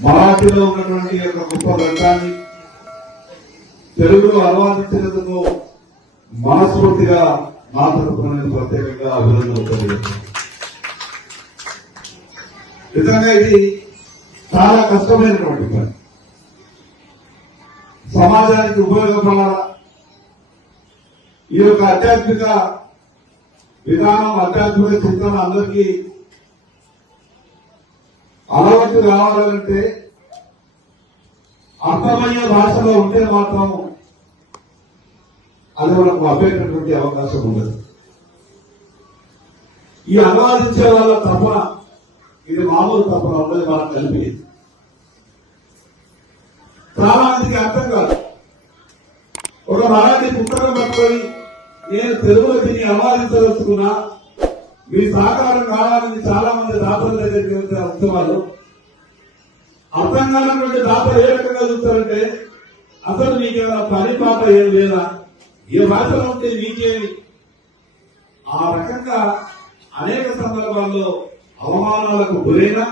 మరాఠీలో ఉన్నటువంటి యొక్క గొప్ప గ్రంథాన్ని తెలుగులో అనువాదించినందుకు మనస్ఫూర్తిగా నా తరఫున నేను ప్రత్యేకంగా అభినందనలు తెలియజేస్తాను. నిజంగా ఇది చాలా కష్టమైనటువంటి పని. సమాజానికి ఉపయోగపడాలా, ఈ యొక్క ఆధ్యాత్మిక విధానం, ఆధ్యాత్మిక చింతన అందరికీ అలవాటు కావాలంటే అర్థమయ్యే భాషలో ఉంటే మాత్రం అది మనకు అప్పేటటువంటి అవకాశం ఉండదు. ఈ అనువాదించే వాళ్ళ తపన ఇది మామూలు తపన ఉండదు, మనకు కలిపి చాలా మందికి అర్థం కాదు. ఒక మరాఠీ పుస్తకం పట్టుకొని నేను తెలుగులో దీన్ని అనువాదించదలుచుకున్నా, మీ సహకారం కావాలని చాలా మంది దాతల దగ్గరికి వెళ్తే వచ్చేవాళ్ళు. అర్థం కానటువంటి దాతలు ఏ రకంగా చూస్తారంటే, అసలు నీకేమైనా పని పాట ఏం లేదా, ఏ భాషలో ఉంటే నీకేమి, ఆ రకంగా అనేక సందర్భాల్లో అవమానాలకు గురైనా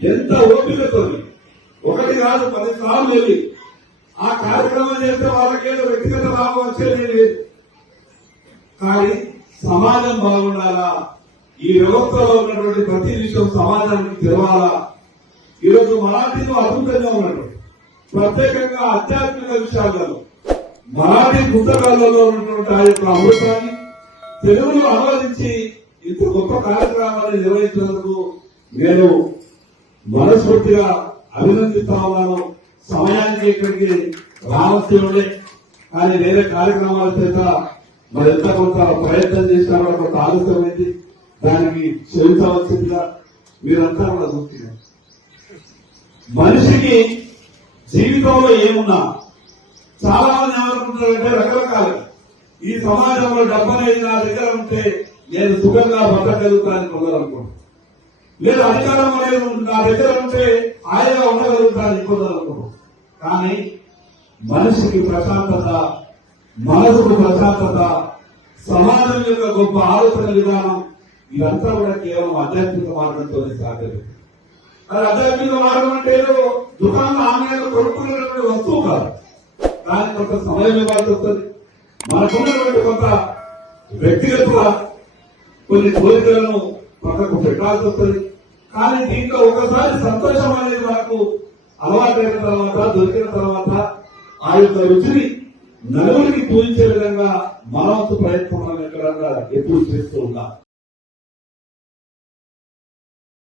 ఎంత ఓపికతో 1 కాదు 10 సార్లు వెళ్ళి ఆ కార్యక్రమం చేస్తే వాళ్ళకేదో వ్యక్తిగత లాభం వచ్చేది లేదు. కానీ సమాజం బాగుండాలా, ఈ వ్యవస్థలో ఉన్నటువంటి ప్రతి విషయం సమాజానికి తెలవాలా. ఈరోజు మరాఠీలో అద్భుతంగా ఉన్నటువంటి ప్రత్యేకంగా ఆధ్యాత్మిక విషయాలలో మరాఠీ పుస్తకాలలో ఉన్నటువంటి ఆ యొక్క అమృతాన్ని తెలుగులో అనువదించి ఇంత గొప్ప కార్యక్రమాన్ని నిర్వహించినందుకు నేను మనస్ఫూర్తిగా అభినందిస్తా ఉన్నాను. సమయానికి ఇక్కడికి రావాల్సి ఉండే, కానీ వేరే కార్యక్రమాల చేత మరింత కొంత ప్రయత్నం చేసినా కొంత ఆలస్యమైంది. దానికి క్షమించవలసిందిగా మీరంతా కూడా చూస్తున్నారు. మనిషికి జీవితంలో ఏమున్నా చాలా మంది ఏమనుకుంటారంటే రకరకాలు, ఈ సమాజంలో డబ్బు అనేది నా దగ్గర ఉంటే నేను సుఖంగా బతకగలుగుతానని కొందరనుకుంటాను, లేదు అధికారం అనేది నా దగ్గర ఉంటే హాయిగా ఉండగలుగుతానని కొందరనుకుంటాను. కానీ మనిషికి ప్రశాంతత, మనసుకు ప్రశాంతత, సమాజం యొక్క గొప్ప ఆలోచన విధానం ఇదంతా కూడా కేవలం ఆధ్యాత్మిక మార్గంతోనే సాధ్యమే. అది ఆధ్యాత్మిక మార్గం అంటే ఏదో దుకాణంలో ఆన్లైన్లో కొనుక్కునేటువంటి వస్తువు కాదు. కానీ కొంత సమయం ఇవ్వాల్సి వస్తుంది. మనకున్నటువంటి కొంత వ్యక్తిగత కొన్ని కోరికలను పక్కకు పెట్టాల్సి వస్తుంది. కానీ దీంట్లో ఒకసారి సంతోషం అనేది మనకు అలవాటైన తర్వాత, దొరికిన తర్వాత ఆ యొక్క రుచిని నలుగురికి పూజించే విధంగా మన వంతు ప్రయత్నం మనం ఎక్కడన్నా ఎప్పుడు చేస్తూ ఉంటాం.